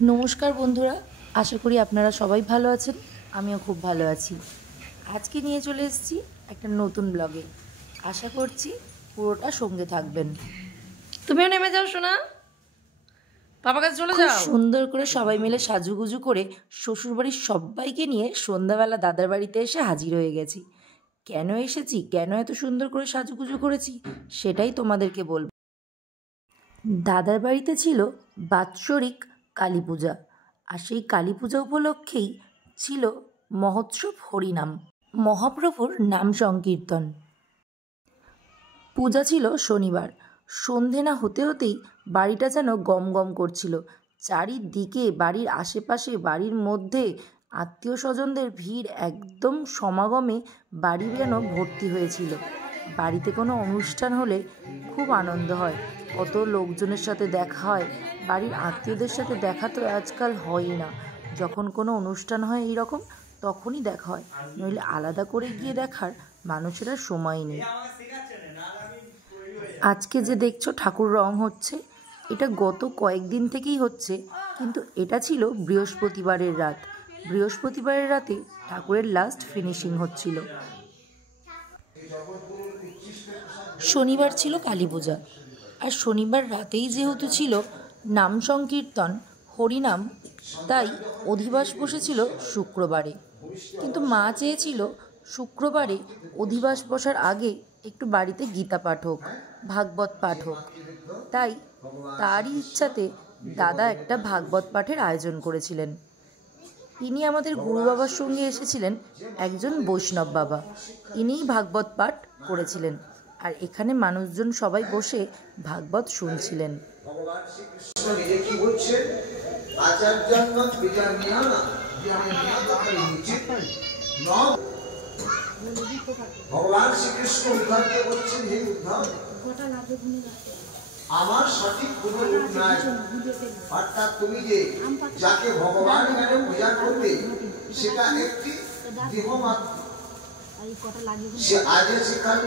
নমস্কার বন্ধুরা, আশা করি আপনারা সবাই ভালো আছেন। আমিও খুব ভালো আছি। আজকে নিয়ে চলে এসেছি একটা নতুন ব্লগে। আশা করছি পুরোটা সঙ্গে থাকবেন। তুমিও নেমে যাও শোনা, বাবার কাছে চলে যাও। সুন্দর করে সবাই মিলে সাজুগুজু করে শ্বশুরবাড়ির সবাইকে নিয়ে সন্ধ্যাবেলা দাদার বাড়িতে এসে হাজির হয়ে গেছি। কেন এসেছি, কেন এত সুন্দর করে সাজুগুজু করেছি, সেটাই তোমাদেরকে বলবো। দাদার বাড়িতে ছিল বাৎসরিক কালী পূজা, আর সেই কালী পূজা উপলক্ষেই ছিল মহোৎসব হরিনাম, মহাপ্রভুর নাম সংকীর্তন। পূজা ছিল শনিবার। সন্ধে না হতে হতেই বাড়িটা যেন গম গম করছিল। চারিদিকে বাড়ির আশেপাশে, বাড়ির মধ্যে আত্মীয় স্বজনদের ভিড়, একদম সমাগমে বাড়ি যেন ভর্তি হয়েছিল। বাড়িতে কোনো অনুষ্ঠান হলে খুব আনন্দ হয়, কত লোকজনের সাথে দেখা হয়। বাড়ির আত্মীয়দের সাথে দেখা তো আজকাল হয়ই না। যখন কোনো অনুষ্ঠান হয় এই রকম, তখনই দেখা হয়, নইলে আলাদা করে গিয়ে দেখার মানুষের আর সময় নেই। আজকে যে দেখছো ঠাকুর রং হচ্ছে, এটা গত কয়েকদিন থেকেই হচ্ছে, কিন্তু এটা ছিল বৃহস্পতিবারের রাত। বৃহস্পতিবারের রাতে ঠাকুরের লাস্ট ফিনিশিং হচ্ছিল। শনিবার ছিল কালী পূজা, আর শনিবার রাতেই যেহেতু ছিল নাম সংকীর্তন, হরিনাম, তাই অধিবাস বসেছিল শুক্রবারে। কিন্তু মা চেয়েছিল শুক্রবারে অধিবাস বসার আগে একটু বাড়িতে গীতা পাঠ হোক, ভাগবত পাঠ হোক। তাই তারই ইচ্ছাতে দাদা একটা ভাগবত পাঠের আয়োজন করেছিলেন। ইনি আমাদের গুরু বাবার সঙ্গে এসেছিলেন একজন বৈষ্ণব বাবা, ইনিই ভাগবত পাঠ করেছিলেন, আর এখানে মানুষজন সবাই বসে ভাগবত শুনছিলেন। ভগবান শ্রীকৃষ্ণ উদ্ধারকে বলছেন, হে উদ্ধার, আমার সঠিক কোনো রূপ নাই। অর্থাৎ তুমি যে যাকে ভগবান এখানে পূজা করবে, সেটা একটি দেহ মাত্র। সে আজে সেখানে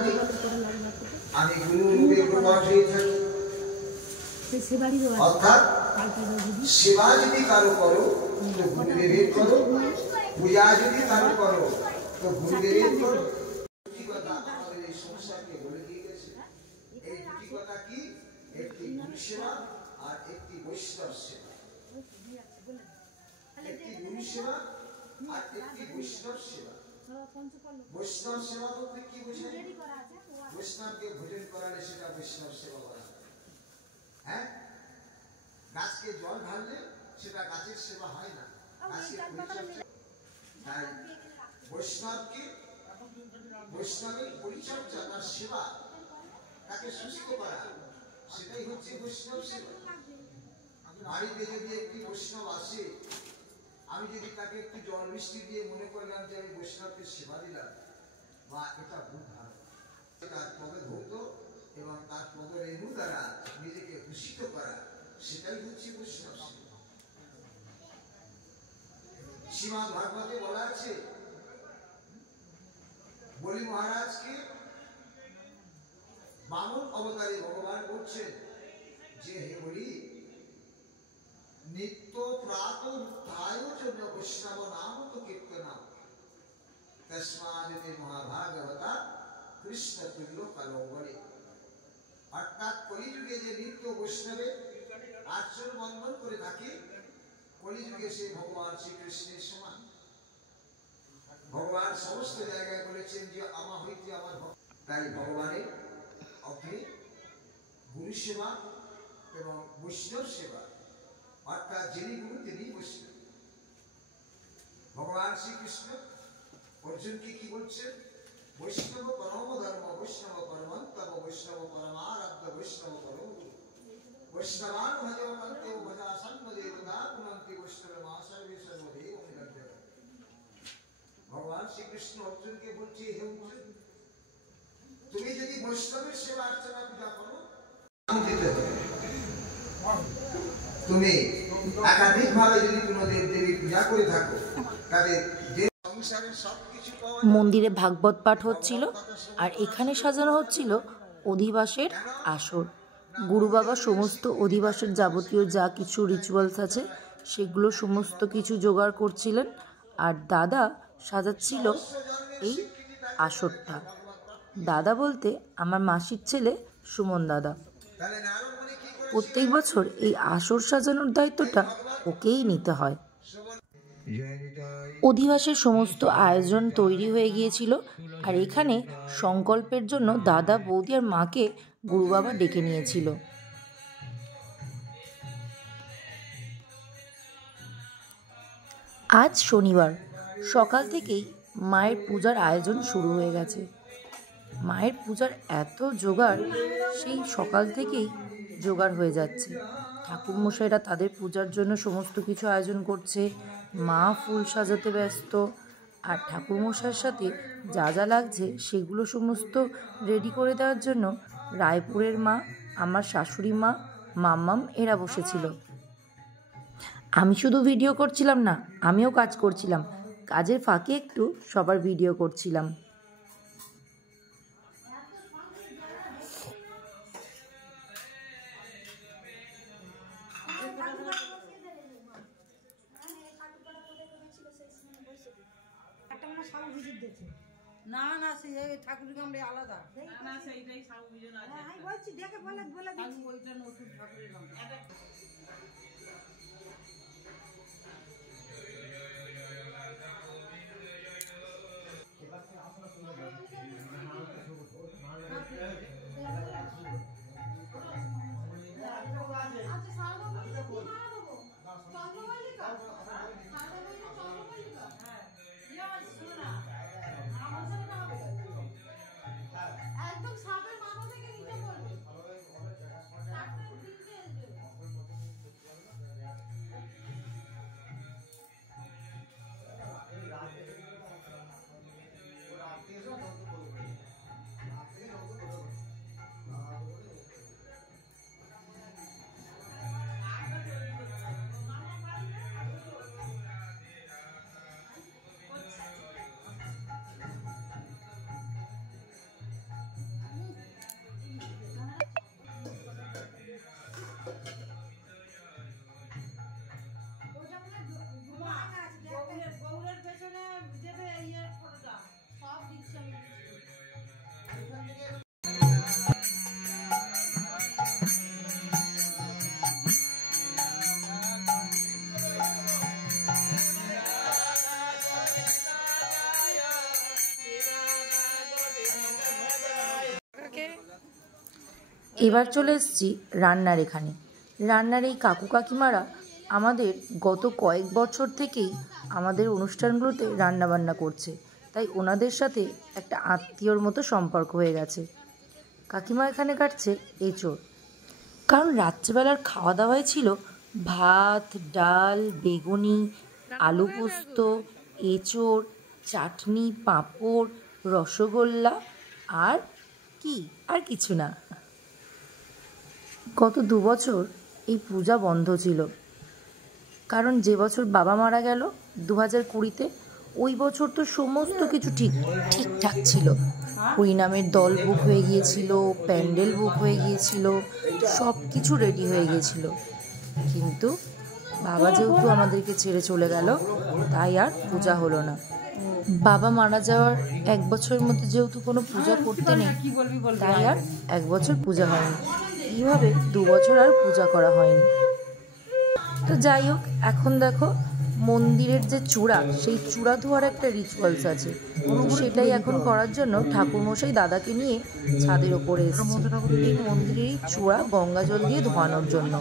আমি গুরু রূপে প্রকট হয়ে থাকি। অর্থাৎ সেবা যদি কারো করো তো গুরুদেবের করো, পূজা যদি কারো করো তো গুরুদেবের করো। দুটি কথা আমাদের এই সংসারকে বলে দিয়ে গেছে। এই দুটি কথা কি? একটি গুরু সেবা আর একটি বৈষ্ণব সেবা। একটি গুরু সেবা আর একটি বৈষ্ণব সেবা। বৈষ্ণব সেবা বলতে কি বোঝায়? বৈষ্ণবকে ভোজন করালে সেটা বৈষ্ণব সেবা করা। হ্যাঁ, গাছকে জল ঢাললে সেটা গাছের সেবা হয় না, গাছের পরিচর্যা। তাই বৈষ্ণবকে, বৈষ্ণবের পরিচর্যা, তার সেবা, তাকে সুস্থ করা, সেটাই হচ্ছে বৈষ্ণব সেবা। বাড়িতে যদি একটি বৈষ্ণব আসে, আমি যদি তাকে একটু জল মিষ্টি দিয়ে মনে করলাম যে আমি বৈষ্ণবকে সেবা দিলাম, বা এটা ভুল ধারণা। তার পদে ধৌত এবং তার পদের রেণু দ্বারা নিজেকে ভূষিত করা, সেটাই হচ্ছে বৈষ্ণব সেবা। শ্রীমদ্ ভাগবতে বলা আছে, বলি মহারাজকে বামন অবতারে ভগবান বলছেন যে, হে বলি, নিত্য প্রাত উত্থায় জন্য বৈষ্ণব নাম তো কীর্তনা তস্মাদিতে মহাভাগবতা কৃষ্ণ তুল্য কালো বলে। অর্থাৎ কলিযুগে যে নিত্য বৈষ্ণবে আচরণ বন্ধন করে থাকে, কলিযুগে সে ভগবান শ্রীকৃষ্ণের সমান। ভগবান সমস্ত জায়গায় বলেছেন যে আমার হইতে আমার ভক্ত। তাই ভগবানের অগ্নি গুরু সেবা এবং বৈষ্ণব সেবা, অর্থাৎ যিনি গুরু তিনি বৈষ্ণব। ভগবান শ্রীকৃষ্ণ অর্জুনকে কি বলছেন? বৈষ্ণব পরম ধর্ম, বৈষ্ণব পরমন্তব, বৈষ্ণব পরমারাধ্য, বৈষ্ণব পরম গুরু। বৈষ্ণবান ভজবন্তে ভজাসন্ন দেবতা পুনন্তি বৈষ্ণবমা সর্বে সর্বদেব নিরঞ্জন। ভগবান শ্রীকৃষ্ণ অর্জুনকে বলছে, হে অর্জুন, তুমি যদি বৈষ্ণবের সেবা অর্চনা পূজা করো, তুমি একাধিক ভাবে যদি কোনো দেব দেবী পূজা করে থাকো, তাদের সংসারের সবকিছু। মন্দিরে ভাগবত পাঠ হচ্ছিল, আর এখানে সাজানো হচ্ছিল অধিবাসের আসর। গুরু বাবা সমস্ত অধিবাসের যাবতীয় যা কিছু রিচুয়ালস আছে সেগুলো সমস্ত কিছু জোগাড় করছিলেন, আর দাদা সাজাচ্ছিল এই আসরটা। দাদা বলতে আমার মাসির ছেলে সুমন দাদা। প্রত্যেক বছর এই আসর সাজানোর দায়িত্বটা ওকেই নিতে হয়। অধিবাসের সমস্ত আয়োজন তৈরি হয়ে গিয়েছিল, আর এখানে সংকল্পের জন্য দাদা, বৌদি আর মাকে গুরু বাবা ডেকে নিয়েছিল। আজ শনিবার সকাল থেকেই মায়ের পূজার আয়োজন শুরু হয়ে গেছে। মায়ের পূজার এত জোগাড়, সেই সকাল থেকেই জোগাড় হয়ে যাচ্ছে। ঠাকুরমশাইরা তাদের পূজার জন্য সমস্ত কিছু আয়োজন করছে, মা ফুল সাজাতে ব্যস্ত, আর ঠাকুরমশাইয়ের সাথে যা যা লাগছে সেগুলো সমস্ত রেডি করে দেওয়ার জন্য রায়পুরের মা, আমার শাশুড়ি মা, মাম্মাম এরা বসেছিল। আমি শুধু ভিডিও করছিলাম না, আমিও কাজ করছিলাম। কাজের ফাঁকে একটু সবার ভিডিও করছিলাম। না না সেই ঠাকুর কামড়ে আলাদা না, সেইটাই সাউ বিজন আছে। আমি বলছি দেখে বলে দিচ্ছি ওইটা নতুন ঠাকুরের কামড়ে। এবার চলে এসেছি রান্নার এখানে। রান্নার এই কাকু কাকিমারা আমাদের গত কয়েক বছর থেকেই আমাদের অনুষ্ঠানগুলোতে রান্নাবান্না করছে, তাই ওনাদের সাথে একটা আত্মীয়র মতো সম্পর্ক হয়ে গেছে। কাকিমা এখানে কাটছে এঁচোড়, কারণ রাত্রিবেলার খাওয়া দাওয়ায় ছিল ভাত, ডাল, বেগুনি, আলু পোস্ত, এঁচোড়, চাটনি, পাঁপড়, রসগোল্লা, আর কিছু না। গত 2 বছর এই পূজা বন্ধ ছিল, কারণ যে বছর বাবা মারা গেল 2020-তে, ওই বছর তো সমস্ত কিছু ঠিকঠাক ছিল। হরিনামের দল বুক হয়ে গিয়েছিল, প্যান্ডেল বুক হয়ে গিয়েছিল, সব কিছু রেডি হয়ে গিয়েছিল। কিন্তু বাবা যেহেতু আমাদেরকে ছেড়ে চলে গেল, তাই আর পূজা হলো না। বাবা মারা যাওয়ার 1 বছরের মধ্যে যেহেতু কোনো পূজা করতে নেই, তাই আর 1 বছর পূজা হয়নি। এইভাবে 2 বছর আর পূজা করা হয়নি। তো যাই হোক, এখন দেখো মন্দিরের যে চূড়া, সেই চূড়া ধোয়ার একটা রিচুয়ালস আছে, তো সেটাই এখন করার জন্য ঠাকুরমশাই দাদাকে নিয়ে ছাদের ওপরে এসেছে এই মন্দিরেরই চূড়া গঙ্গা জল দিয়ে ধোয়ানোর জন্য।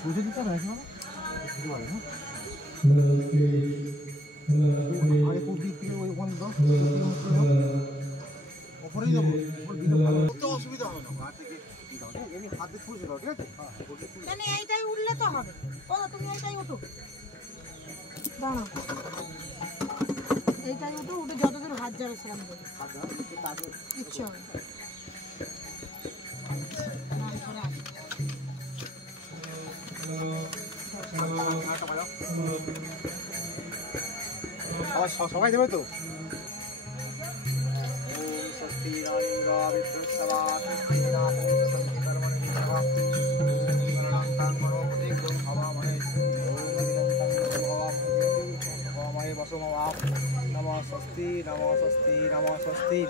পুজো দিতে হবে না, আগে পুজো থেকে ওই ওখানে দাও, ওপরেই যাবো, অসুবিধা হবে না, এমনি হাত দিয়ে পুজো দাও, ঠিক আছে? এইটাই উঠলে তো হবে। তুমি এইটাই ওঠো, দাঁড়াও, এইটাই ওঠো, উঠে যতদূর হাত যাবে সেরকম দেবে, ইচ্ছে হবে। আবার সবাই দেবে তো? স্বস্তি ইন্দ্র বিপ্রসভা স্বস্তি নাম স্বস্তি কর্মণি বিপ্রভা গণান্তাং গণপতি গুরু ভবামহে ওম গণান্তাং গুরু ভবামহে ভবামহে বসমমা নমঃ স্বস্তি নমঃ স্বস্তি নমঃ স্বস্তি।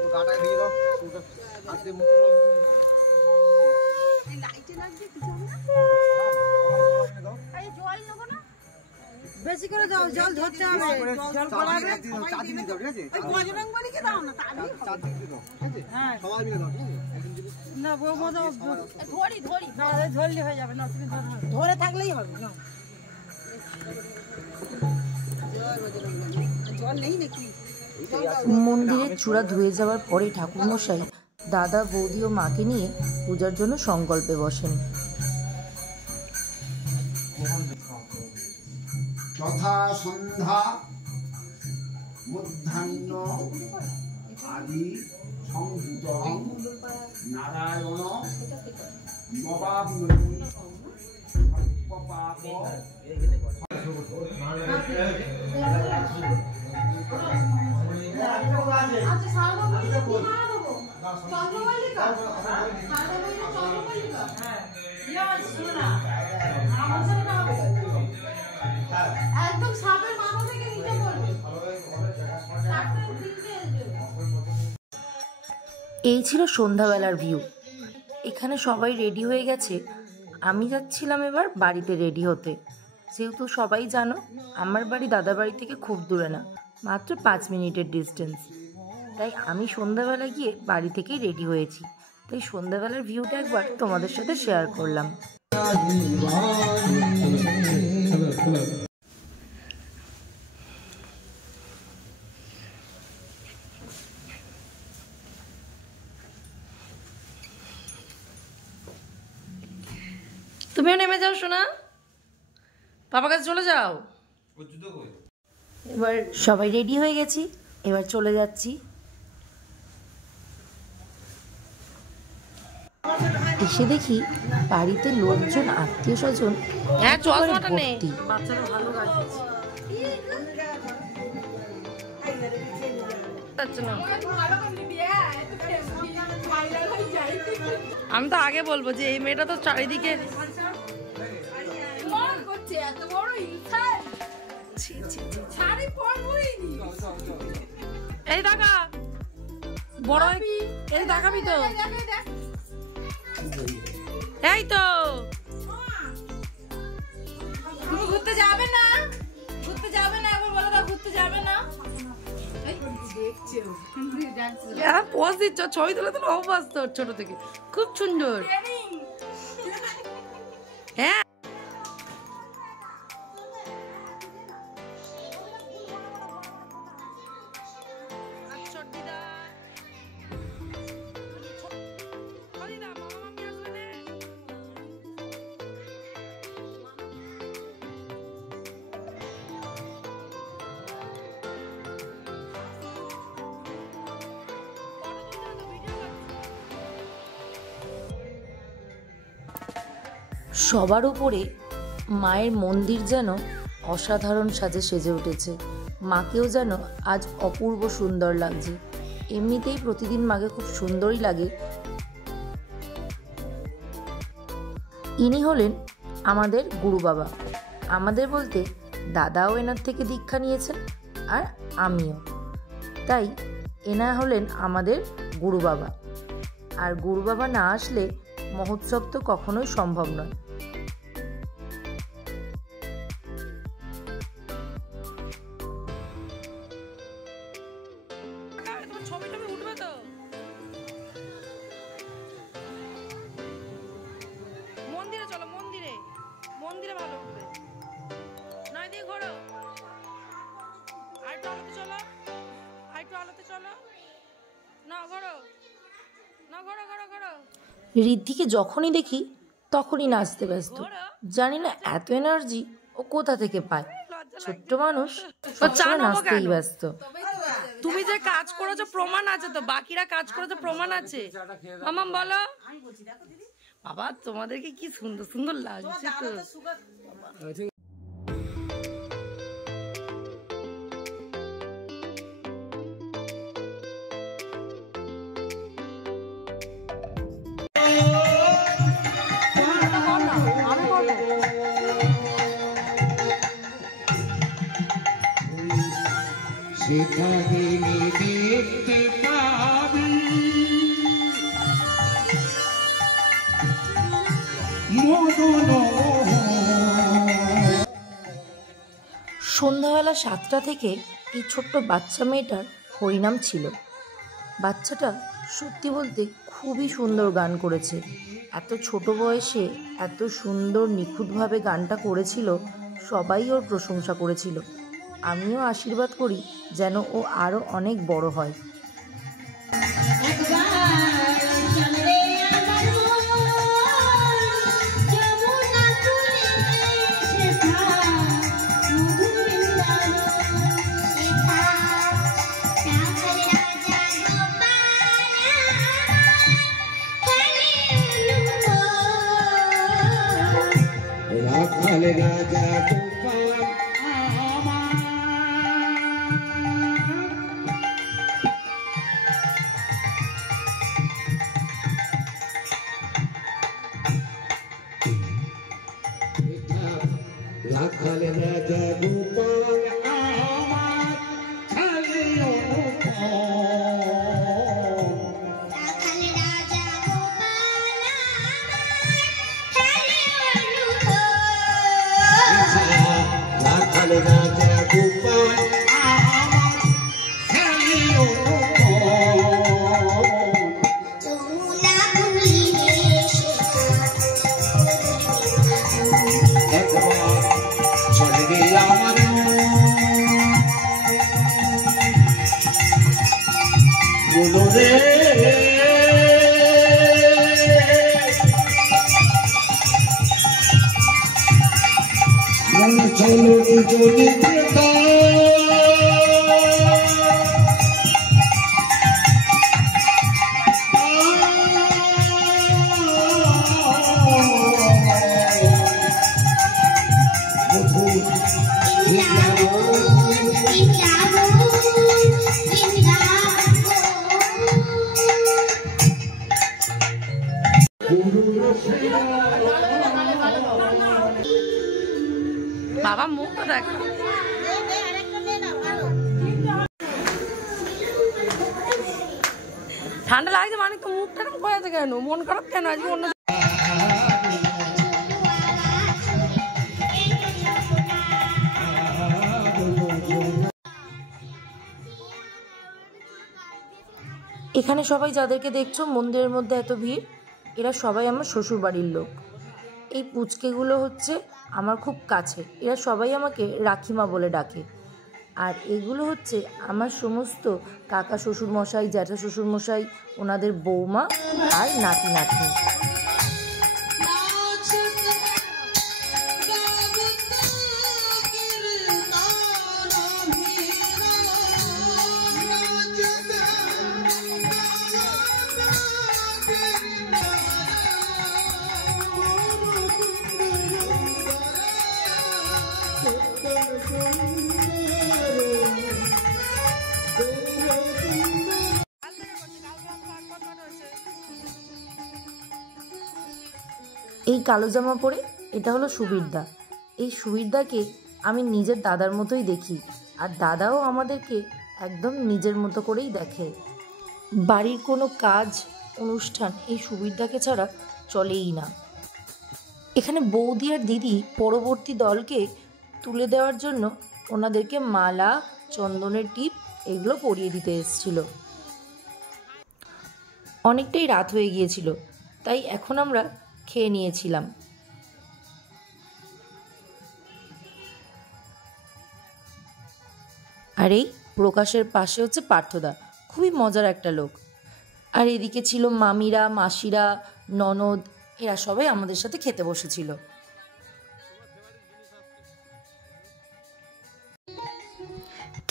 তো গাটা দিয়ে দাও আজকে মুখে দাও লাইটে লাগবে কিছু না। আরে জল নেবো না, বেশি করে দাও, জল ধরতে হবে, জল পড়াবে। চার দিন দাও, ঠিক আছে? ওই বজরং বলিকে দাও না, তাহলে চার দিন দাও, ঠিক আছে? হ্যাঁ সবাই মিলে দাও, ঠিক আছে? না বউ মতো ধরি না, ধরলে হয়ে যাবে না, তুমি ধরে থাকলেই হবে না। জল নেই নাকি? মন্দিরের চূড়া ধুয়ে যাওয়ার পরে ঠাকুরমশাই দাদা, বৌদি ও মাকে নিয়ে পূজার জন্য সংকল্পে বসেন। তথা সন্ধ্যা মধ্যাহ্ন আদি সংযুতং নারায়ণ নবাবি পাপ একদম সাপের মাথা থেকে নিচে পড়বে। এই ছিল সন্ধ্যাবেলার ভিউ। এখানে সবাই রেডি হয়ে গেছে, আমি যাচ্ছিলাম এবার বাড়িতে রেডি হতে। যেহেতু সবাই জানো আমার বাড়ি দাদা বাড়ি থেকে খুব দূরে না, মাত্র 5 মিনিটের ডিস্টেন্স, তাই আমি সন্ধ্যাবেলা গিয়ে বাড়ি থেকেই রেডি হয়েছি। তাই সন্ধ্যাবেলার ভিউটা একবার তোমাদের সাথে শেয়ার করলাম। তুমিও নেমে যাও শোনা, বাবার কাছে চলে যাও। এবার সবাই রেডি হয়ে গেছি, এবার চলে যাচ্ছি। এসে দেখি বাড়িতে লোকজন, আত্মীয় স্বজন হ্যাঁ, চশমাটা নে। ভর্তি। বাচ্চারা ভালো গাইছে। আমি তো আগে বলবো যে এই মেয়েটা তো চারিদিকে এই দেখা বড়, এই দেখাবি তো, এই তো তুমি ঘুরতে যাবে না? ঘুরতে যাবে না? একবার বলো তো, ঘুরতে যাবে না? পোজ দিচ্ছ, ছবি তুলে তুলে অভ্যাস তোর ছোট থেকে, খুব সুন্দর। হ্যাঁ সবার উপরে মায়ের মন্দির যেন অসাধারণ সাজে সেজে উঠেছে। মাকেও যেন আজ অপূর্ব সুন্দর লাগছে। এমনিতেই প্রতিদিন মাকে খুব সুন্দরই লাগে। ইনি হলেন আমাদের গুরু বাবা। আমাদের বলতে দাদাও এনার থেকে দীক্ষা নিয়েছেন আর আমিও, তাই এনা হলেন আমাদের গুরু বাবা। আর গুরু বাবা না আসলে মহোৎসব তো কখনোই সম্ভব নয়। মন্দিরে চলো, মন্দিরে, মন্দিরে ভালো উঠবে। নয় দিয়ে ঘোরো, আর একটু আলোতে চলো, আর একটু আলোতে চলো, না ঘোরো, না ঘোরো ঘোরো ঘোরো। ঋদ্ধিকে যখনই দেখি তখনই নাচতে ব্যস্ত। জানি না এত এনার্জি ও কোথা থেকে পায়। ছোট্ট মানুষ সবসময় নাচতেই ব্যস্ত। তুমি যে কাজ করেছো প্রমাণ আছে তো, বাকিরা কাজ করেছো প্রমাণ আছে। মামাম বলো। বাবা তোমাদেরকে কি সুন্দর সুন্দর লাগছে তো। সেখানে দেখতে পাবি সন্ধ্যাবেলা 7টা থেকে এই ছোট্ট বাচ্চা মেয়েটার হরিনাম ছিল। বাচ্চাটা সত্যি বলতে খুবই সুন্দর গান করেছে। এত ছোট বয়সে এত সুন্দর নিখুঁতভাবে গানটা করেছিল, সবাই ওর প্রশংসা করেছিল। আমিও আশীর্বাদ করি যেন ও আরও অনেক বড় হয়। রাখাল রাজা গোপাল রাখাল রাজা গোপাল আমার খালি রাখাল রাজা গোপাল আমার খালি একবার চলবে আমার বলো রে চলো দুজনে দেখা বাবা মুখটা দেখ। ঠান্ডা লাগছে মানে তো মুখটা এরকম করে আছে কেন? মন খারাপ কেন আজকে? অন্য এখানে সবাই যাদেরকে দেখছো মন্দিরের মধ্যে এত ভিড়, এরা সবাই আমার শ্বশুর বাড়ির লোক। এই পুচকেগুলো হচ্ছে আমার খুব কাছে, এরা সবাই আমাকে রাখিমা বলে ডাকে। আর এগুলো হচ্ছে আমার সমস্ত কাকা শ্বশুরমশাই, জ্যাঠা শ্বশুরমশাই, ওনাদের বৌমা আর নাতি নাতনি। এই কালো জামা পরে এটা হলো সুবীরদা। এই সুবীরদাকে আমি নিজের দাদার মতোই দেখি, আর দাদাও আমাদেরকে একদম নিজের মতো করেই দেখে। বাড়ির কোনো কাজ অনুষ্ঠান এই সুবীরদাকে ছাড়া চলেই না। এখানে বৌদি আর দিদি পরবর্তী দলকে তুলে দেওয়ার জন্য ওনাদেরকে মালা, চন্দনের টিপ এগুলো পরিয়ে দিতে এসেছিল। অনেকটাই রাত হয়ে গিয়েছিল, তাই এখন আমরা খেয়ে নিয়েছিলাম। আর এই প্রকাশের পাশে হচ্ছে পার্থদা, খুবই মজার একটা লোক। আর এদিকে ছিল মামিরা, মাসিরা, ননদ, এরা সবাই আমাদের সাথে খেতে বসেছিল।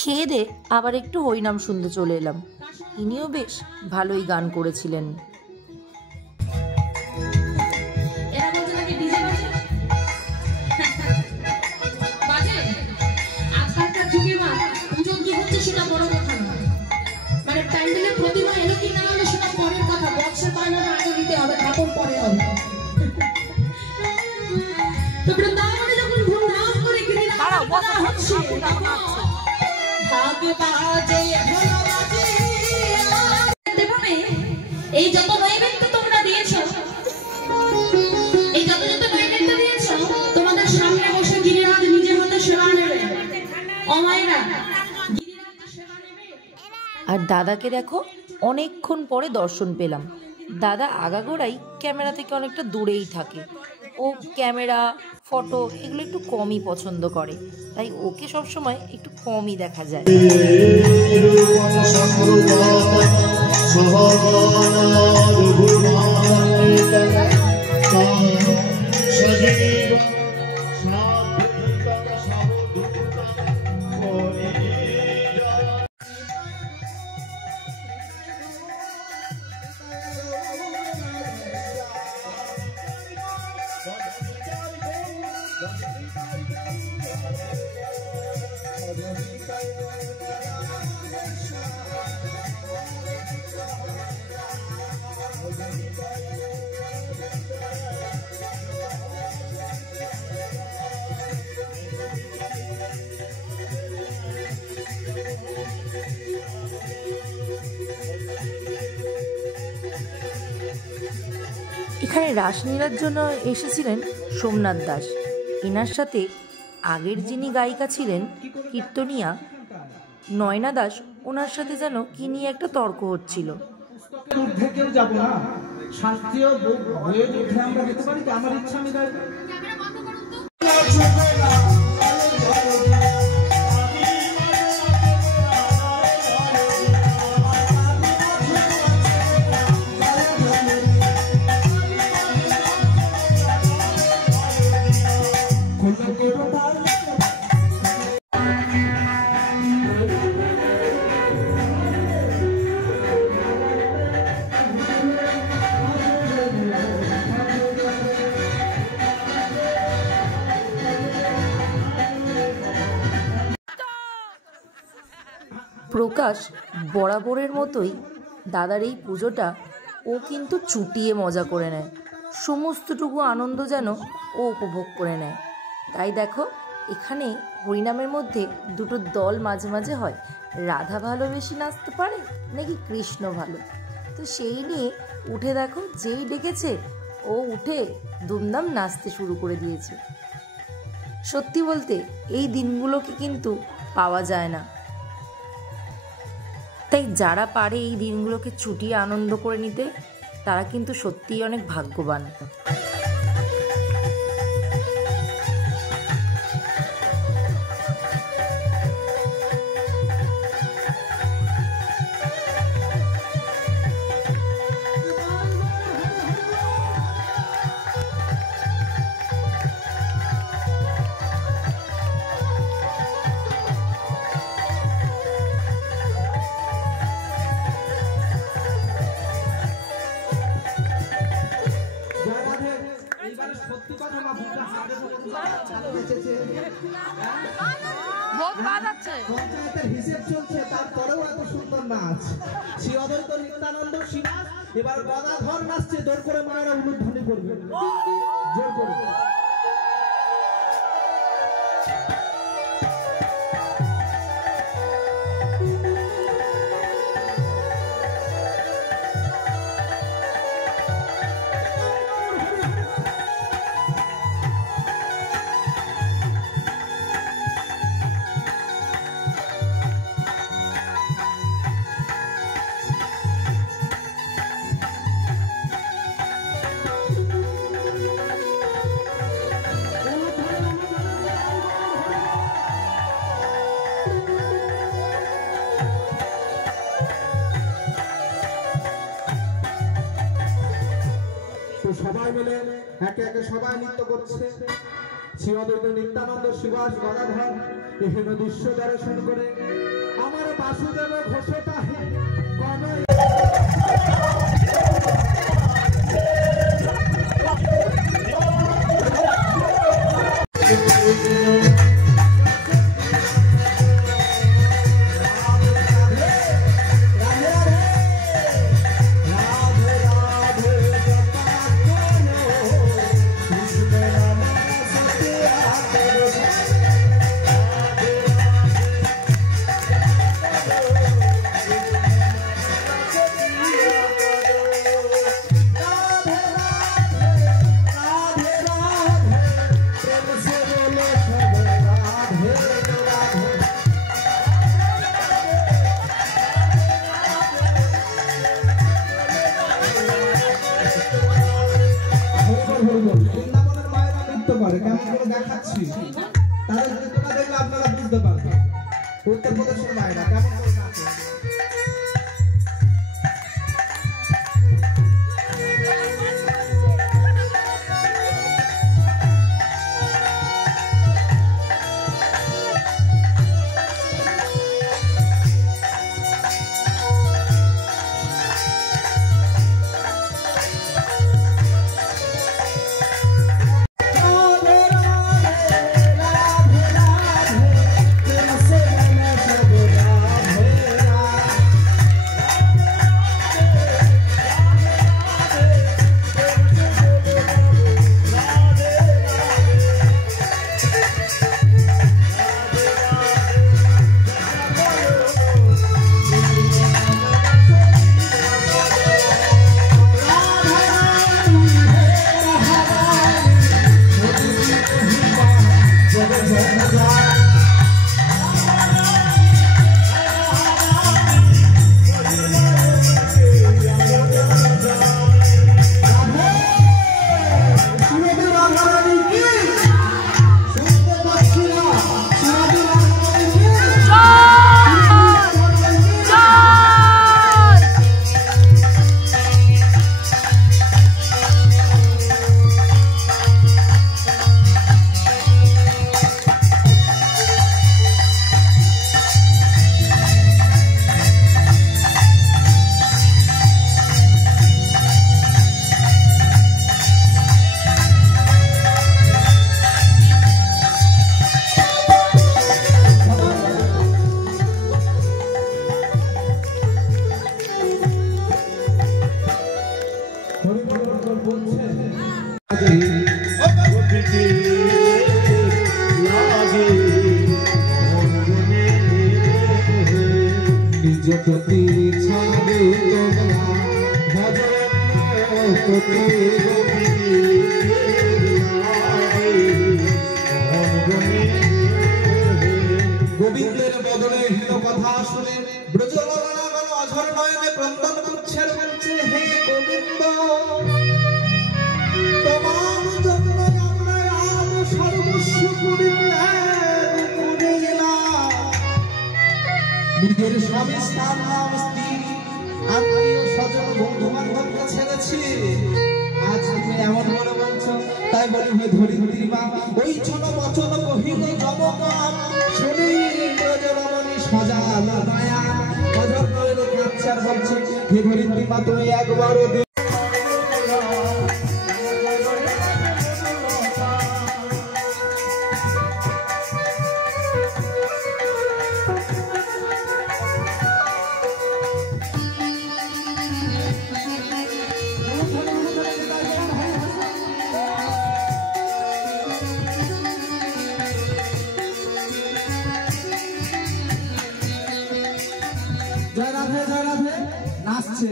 খেয়ে দে আবার একটু হরিনাম শুনতে চলে এলাম। ইনিও বেশ ভালোই গান করেছিলেন। এই যত নৈবেদ্য তোমরা দিয়েছ, এই যত যত নৈবেদ্য দিয়েছ, তোমাদের সামনে বসে গিরিরাজ নিজের হাতে সেবা নেবে। অমায়েরা গিরিরাজ সেবা নেবে। আর দাদাকে দেখো অনেকক্ষণ পরে দর্শন পেলাম। দাদা আগাগোড়াই ক্যামেরা থেকে অনেকটা দূরেই থাকে। ও ক্যামেরা ফটো এগুলো একটু কমই পছন্দ করে, তাই ওকে সবসময় একটু কমই দেখা যায়। এখানে রাসলীলার জন্য এসেছিলেন সোমনাথ দাস। এনার সাথে আগের যিনি গায়িকা ছিলেন কীর্তনিয়া নয়না দাস, ওনার সাথে যেন কি নিয়ে একটা তর্ক হচ্ছিল। ঊর্ধ্বে কেউ যাবো না, শাস্ত্রীয় বইয়ের ঊর্ধ্বে আমরা যেতে পারি, আমার ইচ্ছা আমি গাইব। প্রকাশ বরাবরের মতোই দাদার এই পুজোটা ও কিন্তু চুটিয়ে মজা করে নেয়। সমস্তটুকু আনন্দ যেন ও উপভোগ করে নেয়। তাই দেখো এখানে হরিনামের মধ্যে দুটো দল মাঝে মাঝে হয়, রাধা ভালো বেশি নাচতে পারে নাকি কৃষ্ণ ভালো। তো সেই নিয়ে উঠে দেখো যেই ডেকেছে ও উঠে দুমদাম নাচতে শুরু করে দিয়েছে। সত্যি বলতে এই দিনগুলোকে কিন্তু পাওয়া যায় না, তাই যারা পারে এই দিনগুলোকে ছুটিয়ে আনন্দ করে নিতে তারা কিন্তু সত্যিই অনেক ভাগ্যবান। পঞ্চায়েতের হিসেব চলছে, তারপরেও এত সুন্দর নাচ। শ্রী অদ্বৈত নিত্যানন্দ শ্রীনাথ এবার গদাধর নাচছে, জোর করে মায়েরা উলুধ্বনি করবে, জোর করে। সবাই মিলে একে একে সবাই নৃত্য করছে। শ্রী অদ্বৈত নিত্যানন্দ শিবাস গদাধর এহেন দৃশ্য দর্শন করে আমার বাসুদেব ঘোষতা হে কনয় বৃন্দাবনের মায়েরা নৃত্য করে কেমন করে দেখাচ্ছি তাদের নৃত্যটা দেখলে আপনারা বুঝতে পারবেন উত্তরপ্রদেশের মায়েরা কেমন করে নাচে গোবিন্দের বদলে হীন কথা শুনে ব্রজলগণ অঝর নয়নে ক্রন্দন করছে বলছে হে গোবিন্দ তোমার জন্য আমরা আজ সর্বস্ব নিজের স্বামী স্থান নাম স্ত্রী আত্মীয় স্বজন বন্ধু বান্ধবকে ছেড়েছি আজ তুমি এমন করে বলছো তাই বলি হে ধরিত্রী মা ওই ছোট বচন কহিল জবকাম শুনি ব্রজরমণী সজাল মায়া অজর করে কাচ্চার বলছে হে ধরিত্রী মা তুমি একবারও নাচছে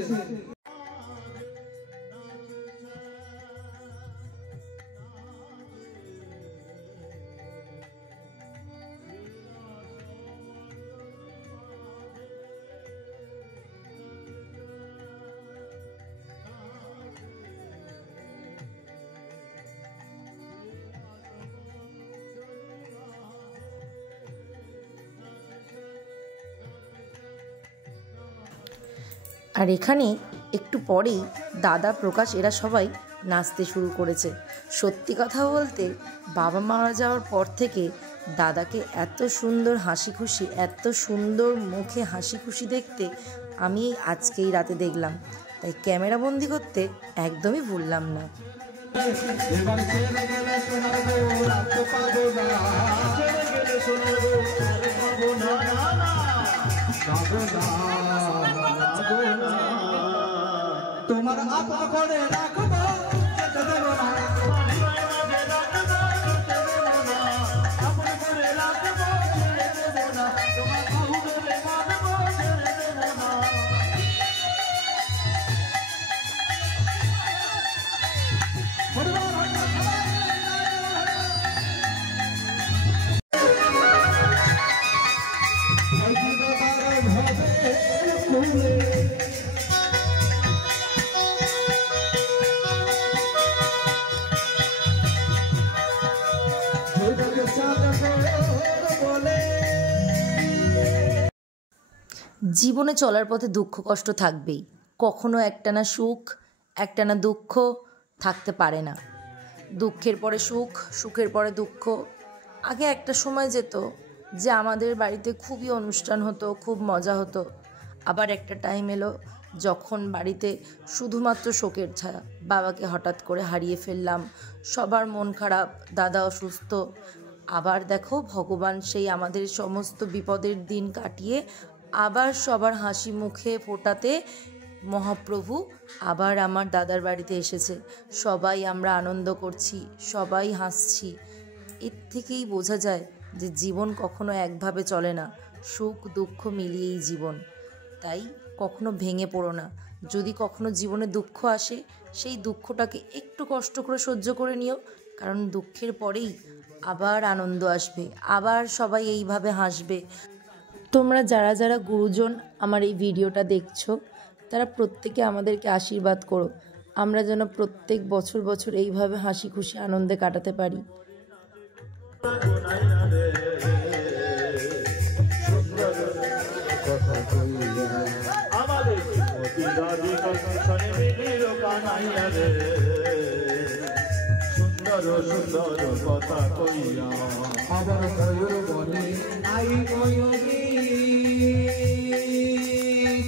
আর এখানে একটু পরেই দাদা প্রকাশ এরা সবাই নাচতে শুরু করেছে। সত্যি কথা বলতে বাবা মারা যাওয়ার পর থেকে দাদাকে এত সুন্দর হাসি খুশি, এত সুন্দর মুখে হাসি খুশি দেখতে আমি আজকেই রাতে দেখলাম, তাই ক্যামেরা বন্দি করতে একদমই ভুললাম না। তোমার আপন করে রাখবো, যেতে দেব না। আপন করে রাখবো, যেতে দেব না। তোমার বাহু ধরে বাঁধবো, ছেড়ে দেব না। জীবনে চলার পথে দুঃখ কষ্ট থাকবেই, কখনো একটানা সুখ একটানা দুঃখ থাকতে পারে না। দুঃখের পরে সুখ, সুখের পরে দুঃখ। আগে একটা সময় যেত যে আমাদের বাড়িতে খুবই অনুষ্ঠান হতো, খুব মজা হতো। আবার একটা টাইম এলো যখন বাড়িতে শুধুমাত্র শোকের ছায়া। বাবাকে হঠাৎ করে হারিয়ে ফেললাম, সবার মন খারাপ, দাদা অসুস্থ। আবার দেখো ভগবান সেই আমাদের সমস্ত বিপদের দিন কাটিয়ে আবার সবার হাসি মুখে ফোটাতে মহাপ্রভু আবার আমার দাদার বাড়িতে এসেছে। সবাই আমরা আনন্দ করছি, সবাই হাসছি। এর থেকেই বোঝা যায় যে জীবন কখনো একভাবে চলে না, সুখ দুঃখ মিলিয়েই জীবন। তাই কখনো ভেঙে পড়ো না। যদি কখনো জীবনে দুঃখ আসে, সেই দুঃখটাকে একটু কষ্ট করে সহ্য করে নিও, কারণ দুঃখের পরেই আবার আনন্দ আসবে, আবার সবাই এইভাবে হাসবে। তোমরা যারা যারা গুরুজন আমার এই ভিডিওটা দেখছো, তারা প্রত্যেকে আমাদেরকে আশীর্বাদ করো, আমরা যেন প্রত্যেক বছর বছর এইভাবে হাসি খুশি আনন্দে কাটাতে পারি। সুন্দর কথা কইয়া আবার ময়ূর বলে আই ময়ূরী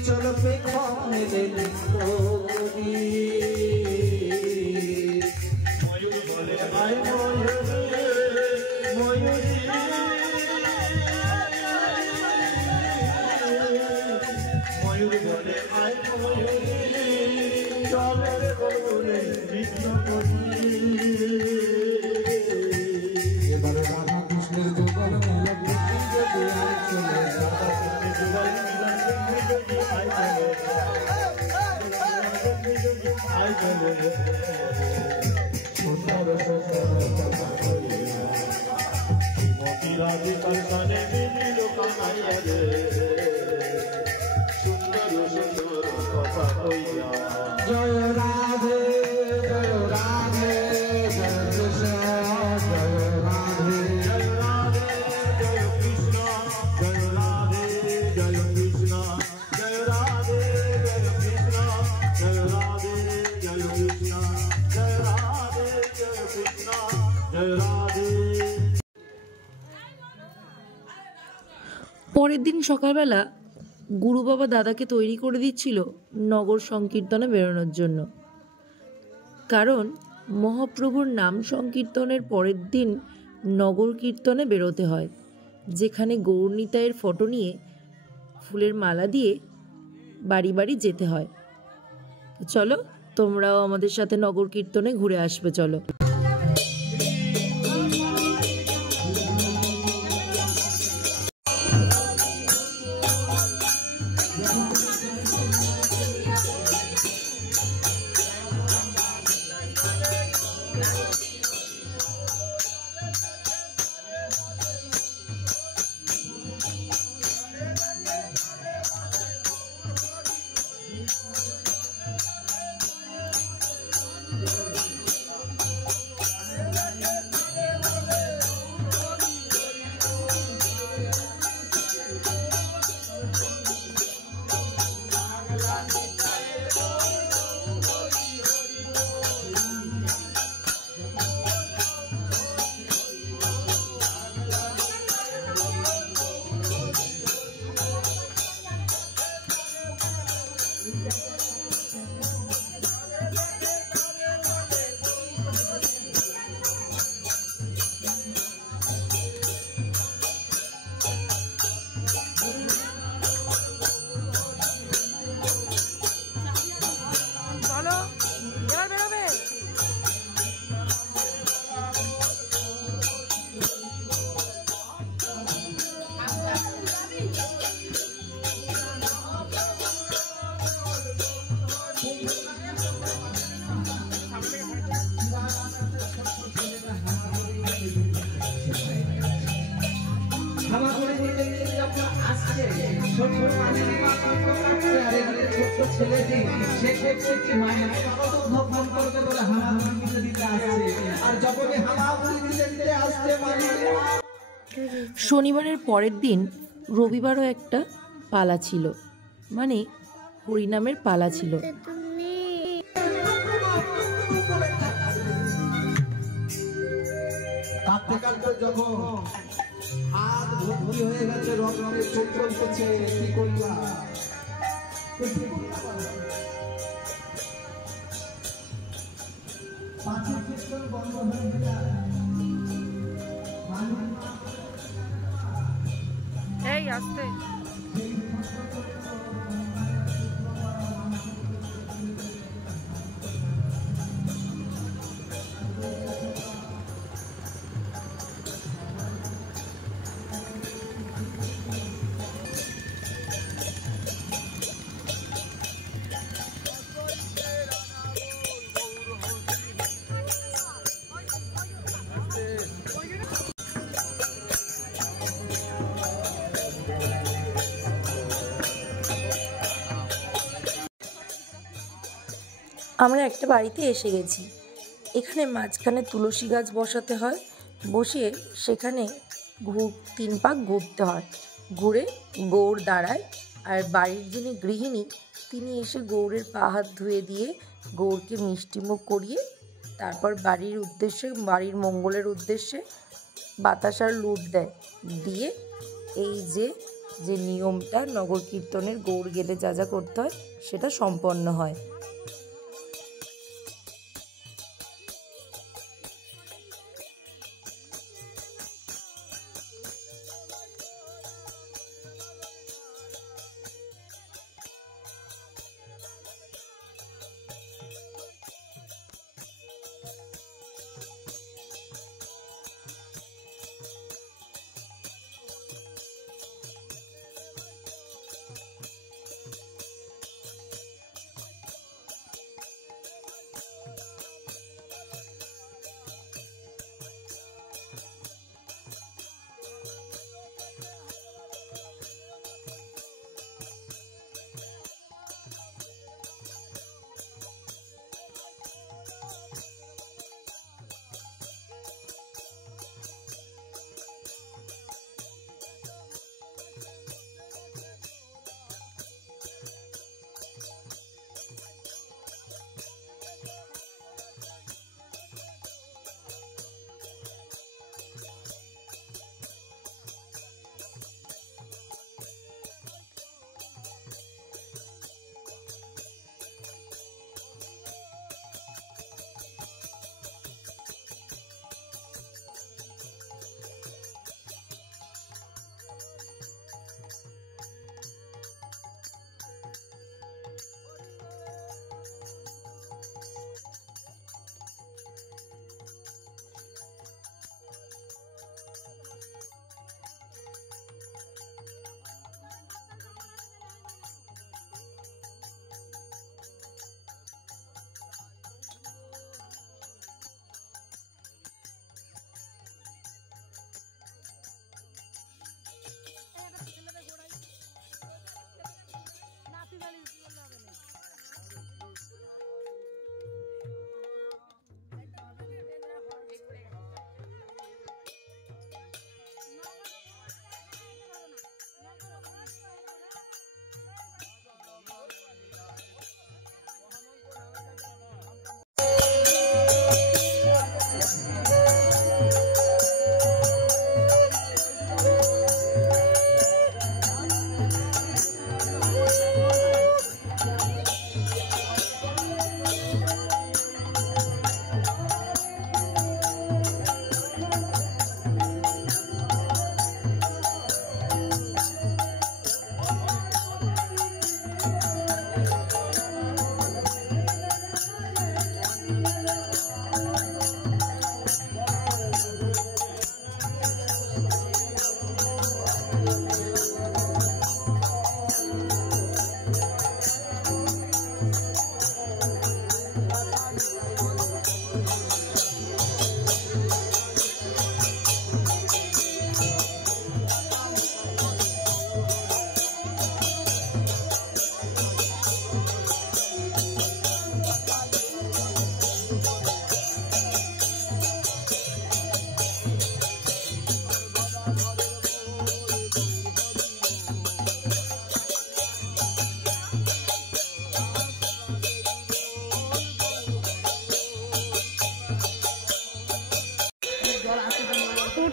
চলো পেখনে দেলি তোরি। ময়ূর বলে আই ময়ূরী ময়ূরী ময়ূর বলে আই ময়ূরী চলো পেখনে কৃষ্ণ করি। এবারে রাধা কৃষ্ণের যুগল মিলন যদি আই চলে, রাধা কৃষ্ণের যুগল মিলন যদি আই চলে, আই চলে সুন্দর সুন্দর কথা কইয়া শ্রীমতী রাধিকার সনে মিলিল কানাইয়া রে। সুন্দর সুন্দর কথা কইয়া জয় রাধে জয় রাধে জয় কৃষ্ণ জয় রাধে জয় রাধে জয় কৃষ্ণ জয় রাধে জয় কৃষ্ণ জয় রাধে জয় কৃষ্ণ জয় রাধে জয় কৃষ্ণ জয় রাধে জয় কৃষ্ণ জয় রাধে। পরের দিন সকালবেলা গুরু বাবা দাদাকে তৈরি করে দিচ্ছিল নগর সংকীর্তনে বেরোনোর জন্য, কারণ মহাপ্রভুর নাম সংকীর্তনের পরের দিন নগর কীর্তনে বেরোতে হয়, যেখানে গৌরনিতাইয়ের ফটো নিয়ে ফুলের মালা দিয়ে বাড়ি বাড়ি যেতে হয়। চলো তোমরাও আমাদের সাথে নগর কীর্তনে ঘুরে আসবে, চলো। ছোট মাঝির মা কুমড়ো কাটছে, আর এদিকে ছোট্ট ছেলেটি সে দেখছে কি মায়ের ধপধপ করতে করে হামাগুড়ি দিতে দিতে আসছে। আর যখনই হামাগুড়ি দিতে দিতে আসছে মাঝির মা। শনিবারের পরের দিন রবিবারও একটা পালা ছিল, মানে হরিনামের পালা ছিল। কাটতে কাটতে যখন হাত ভর্তি হয়ে গেছে, রক্তে চোখ চলতেছে, কি করলাম? পাঁচের কীর্তন বন্ধ হয়ে যায়। এই আসতে আমরা একটা বাড়িতে এসে গেছি। এখানে মাঝখানে তুলসী গাছ বসাতে হয়, বসিয়ে সেখানে 3 পাক ঘুরতে হয়। ঘুরে গৌর দাঁড়ায়, আর বাড়ির যিনি গৃহিণী তিনি এসে গৌরের পা হাত ধুয়ে দিয়ে গৌরকে মিষ্টিমুখ করিয়ে তারপর বাড়ির উদ্দেশ্যে, বাড়ির মঙ্গলের উদ্দেশ্যে বাতাসার লুট দেয়, দিয়ে এই যে নিয়মটা নগর কীর্তনের গৌর গেলে যা যা করতে হয় সেটা সম্পন্ন হয়।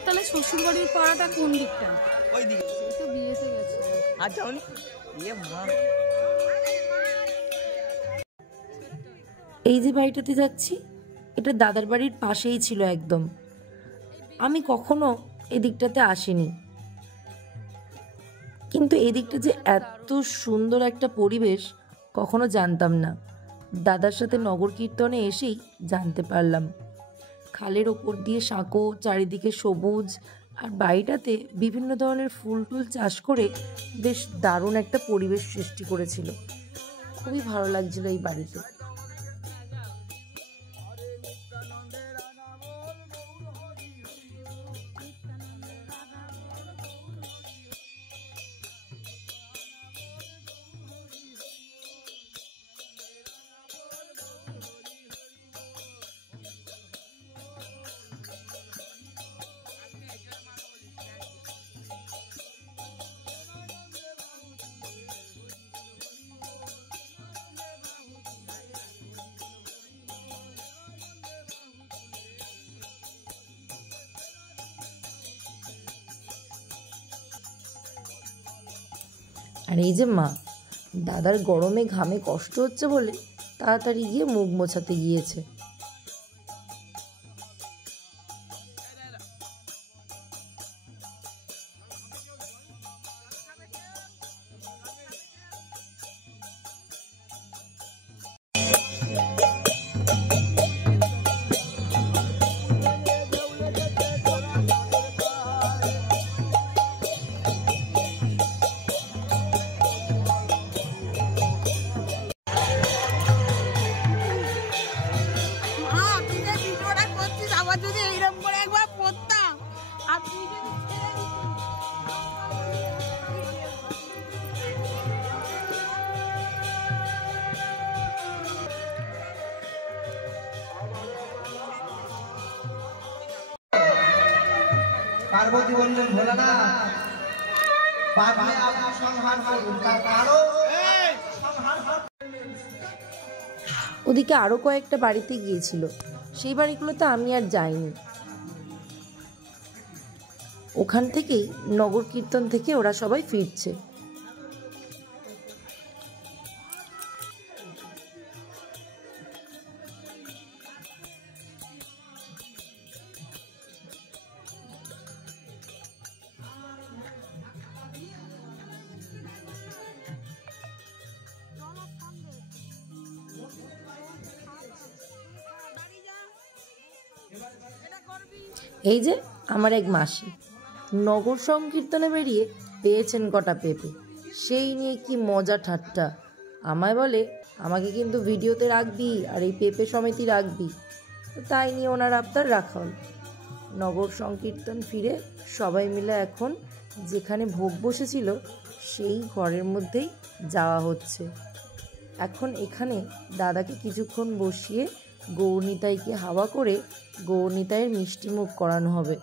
তাহলে শ্বশুর বাড়ির পাড়াটা কোন দিকটা? ওই দিকে তো বিয়েতে গেছে। আচ্ছা উনি ইয়ে মা এই যে বাড়িটাতে যাচ্ছি এটা দাদার বাড়ির পাশেই ছিল একদম। আমি কখনো এদিকটাতে আসিনি, কিন্তু এদিকটা যে এত সুন্দর একটা পরিবেশ কখনো জানতাম না। দাদার সাথে নগর কীর্তনে এসেই জানতে পারলাম। খালের ওপর দিয়ে সাঁকো, চারিদিকে সবুজ, আর বাড়িটাতে বিভিন্ন ধরনের ফুল টুল চাষ করে বেশ দারুণ একটা পরিবেশ সৃষ্টি করেছিল। খুবই ভালো লাগছিল এই বাড়িতে। আর এই যে মা, দাদার গরমে ঘামে কষ্ট হচ্ছে বলে তাড়াতাড়ি গিয়ে মুখ মোছাতে গিয়েছে। পার্বতী বললেন ভোলানাথ, পারলে আপনি সংহার করুন, তার কারণ ওদিকে আরো কয়েকটা বাড়িতে গিয়েছিল, সেই বাড়িগুলোতে আমি আর যাইনি। ওখান থেকেই নগর কীর্তন থেকে ওরা সবাই ফিরছে। এই যে আমার এক মাসি নগর সংকীর্তনে বেরিয়ে পেয়েছেন কটা পেঁপে, সেই নিয়ে কি মজা ঠাট্টা। আমায় বলে আমাকে কিন্তু ভিডিওতে রাখবি আর এই পেঁপে সমিতি রাখবি, তাই নিয়ে ওনার আবদার রাখা হল। নগর সংকীর্তন ফিরে সবাই মিলে এখন যেখানে ভোগ বসেছিল সেই ঘরের মধ্যেই যাওয়া হচ্ছে। এখন এখানে দাদাকে কিছুক্ষণ বসিয়ে গৌরনিতাইকে হাওয়া করে গৌরনিতাইয়ের মিষ্টি মুখ করানো হবে।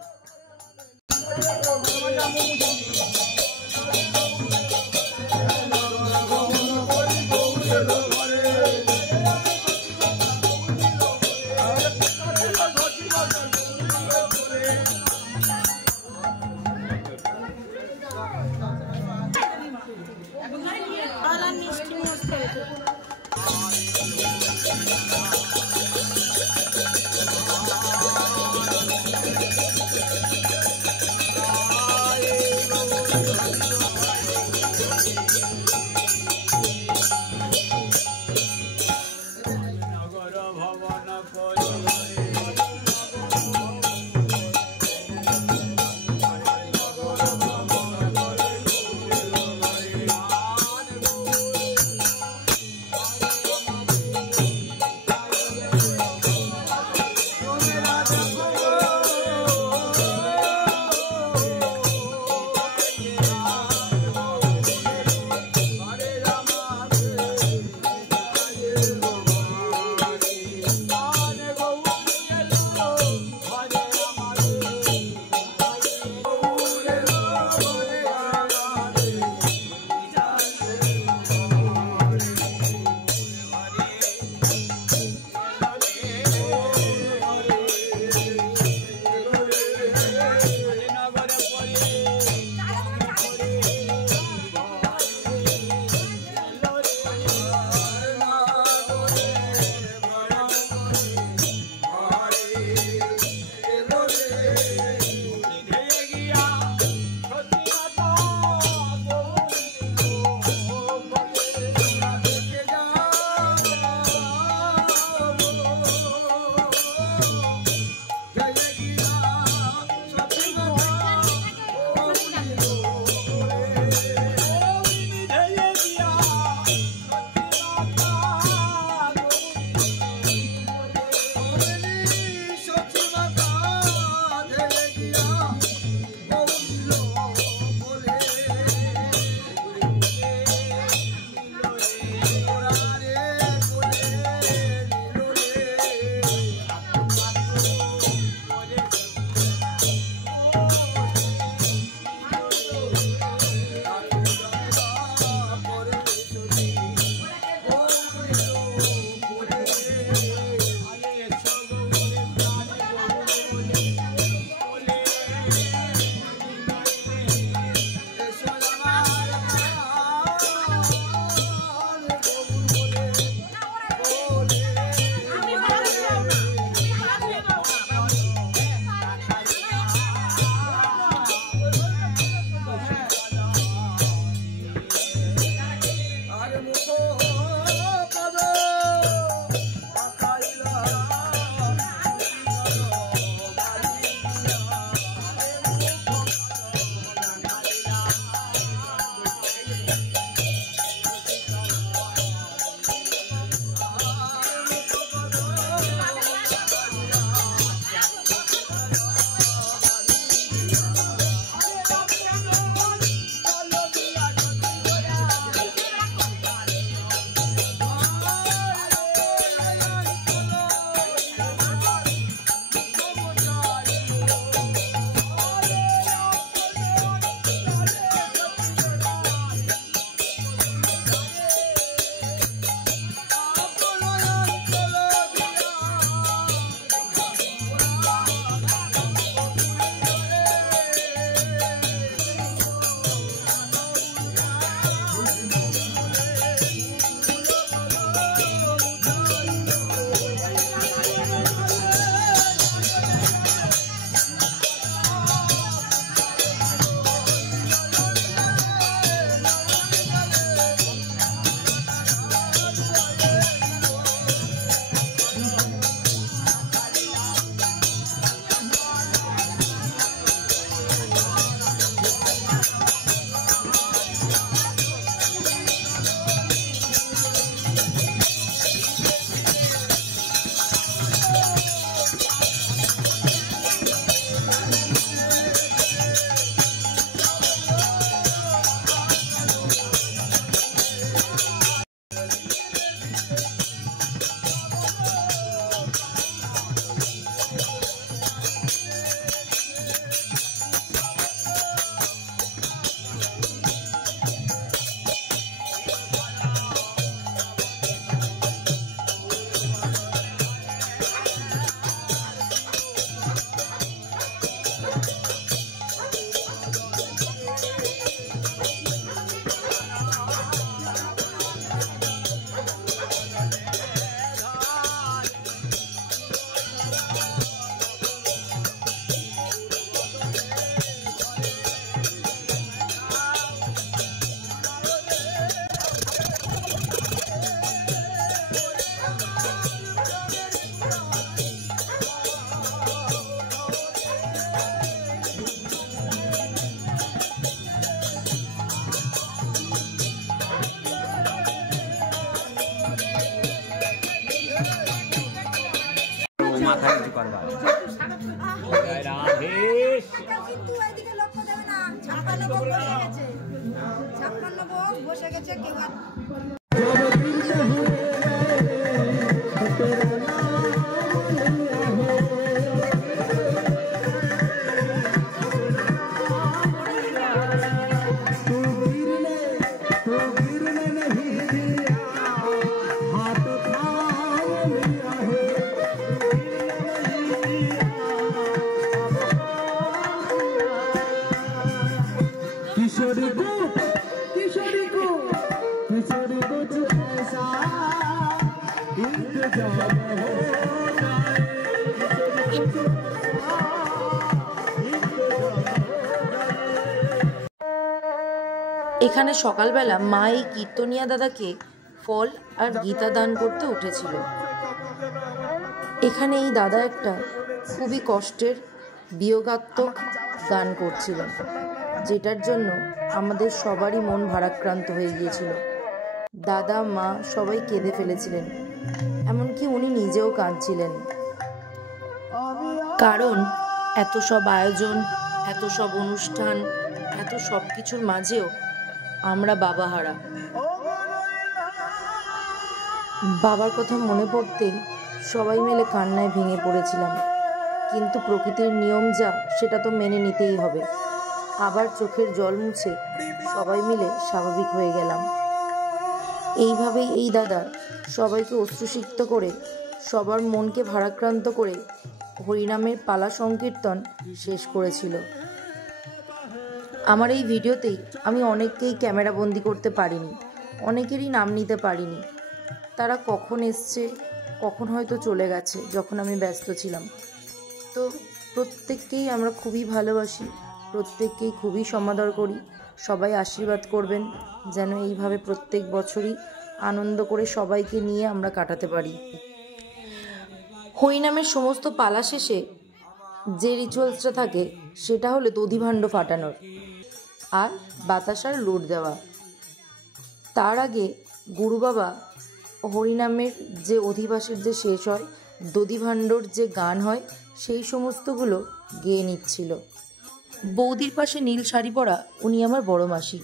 করবা জয় রাধে কিন্তু এদিকে লক্ষ্য দেবে না 56 ভোগ বসে গেছে 56 ভোগ বসে গেছে কেউ আর এখানে সকালবেলা মা এই কীর্তনিয়া দাদাকে ফল আর গীতা দান করতে উঠেছিল। এখানে এই দাদা একটা খুবই কষ্টের বিয়োগাত্মক গান করছিলেন, যেটার জন্য আমাদের সবারই মন ভারাক্রান্ত হয়ে গিয়েছিল। দাদা মা সবাই কেঁদে ফেলেছিলেন, এমনকি উনি নিজেও কাঁদছিলেন। কারণ এত সব আয়োজন, এত সব অনুষ্ঠান, এত সব কিছুর মাঝেও আমরা বাবাহারা। বাবার কথা মনে পড়তে সবাই মিলে কান্নায় ভেঙে পড়েছিলাম, কিন্তু প্রকৃতির নিয়ম যা সেটা তো মেনে নিতেই হবে। আবার চোখের জল মুছে সবাই মিলে স্বাভাবিক হয়ে গেলাম। এইভাবেই এই দাদা সবাইকে অশ্রুসিক্ত করে, সবার মনকে ভারাক্রান্ত করে হরিনামের পালা সংকীর্তন শেষ করেছিল। আমার এই ভিডিওতেই আমি অনেককেই ক্যামেরা বন্দি করতে পারিনি, অনেকেরই নাম নিতে পারিনি। তারা কখন এসছে, কখন হয়তো চলে গেছে যখন আমি ব্যস্ত ছিলাম। তো প্রত্যেককেই আমরা খুবই ভালোবাসি, প্রত্যেককেই খুবই সমাদর করি। সবাই আশীর্বাদ করবেন যেন এইভাবে প্রত্যেক বছরই আনন্দ করে সবাইকে নিয়ে আমরা কাটাতে পারি। হরিনামের সমস্ত পালা শেষে যে রিচুয়ালসটা থাকে সেটা হলো দধিভাণ্ড ফাটানোর আর বাতাসার লুট দেওয়া। তার আগে গুরু বাবা হরিনামের যে অধিবাসের যে শেষ হয়, দধিভাণ্ডর যে গান হয়, সেই সমস্তগুলো গেয়ে নিচ্ছিল। বৌদির পাশে নীল শাড়ি পরা উনি আমার বড় মাসি।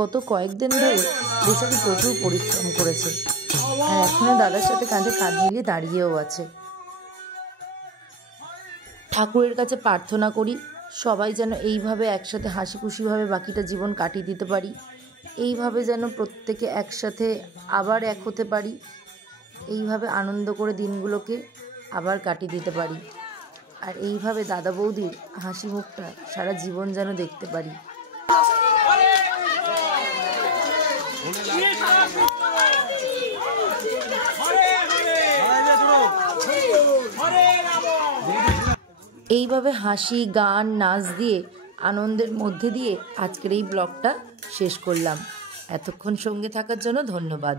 গত কয়েকদিন ধরে বেচারি প্রচুর পরিশ্রম করেছে, আর এখনো দাদার সাথে কাঁধে কাঁধ মিলিয়ে দাঁড়িয়েও আছে। ঠাকুরের কাছে প্রার্থনা করি সবাই যেন এইভাবে একসাথে হাসি খুশিভাবে বাকিটা জীবন কাটিয়ে দিতে পারি, এইভাবে যেন প্রত্যেকে একসাথে আবার এক হতে পারি, এইভাবে আনন্দ করে দিনগুলোকে আবার কাটিয়ে দিতে পারি, আর এইভাবে দাদা বৌদির হাসি মুখটা সারা জীবন যেন দেখতে পারি। এইভাবে হাসি, গান, নাচ দিয়ে আনন্দের মধ্যে দিয়ে আজকের এই ব্লগটা শেষ করলাম। এতক্ষণ সঙ্গে থাকার জন্য ধন্যবাদ।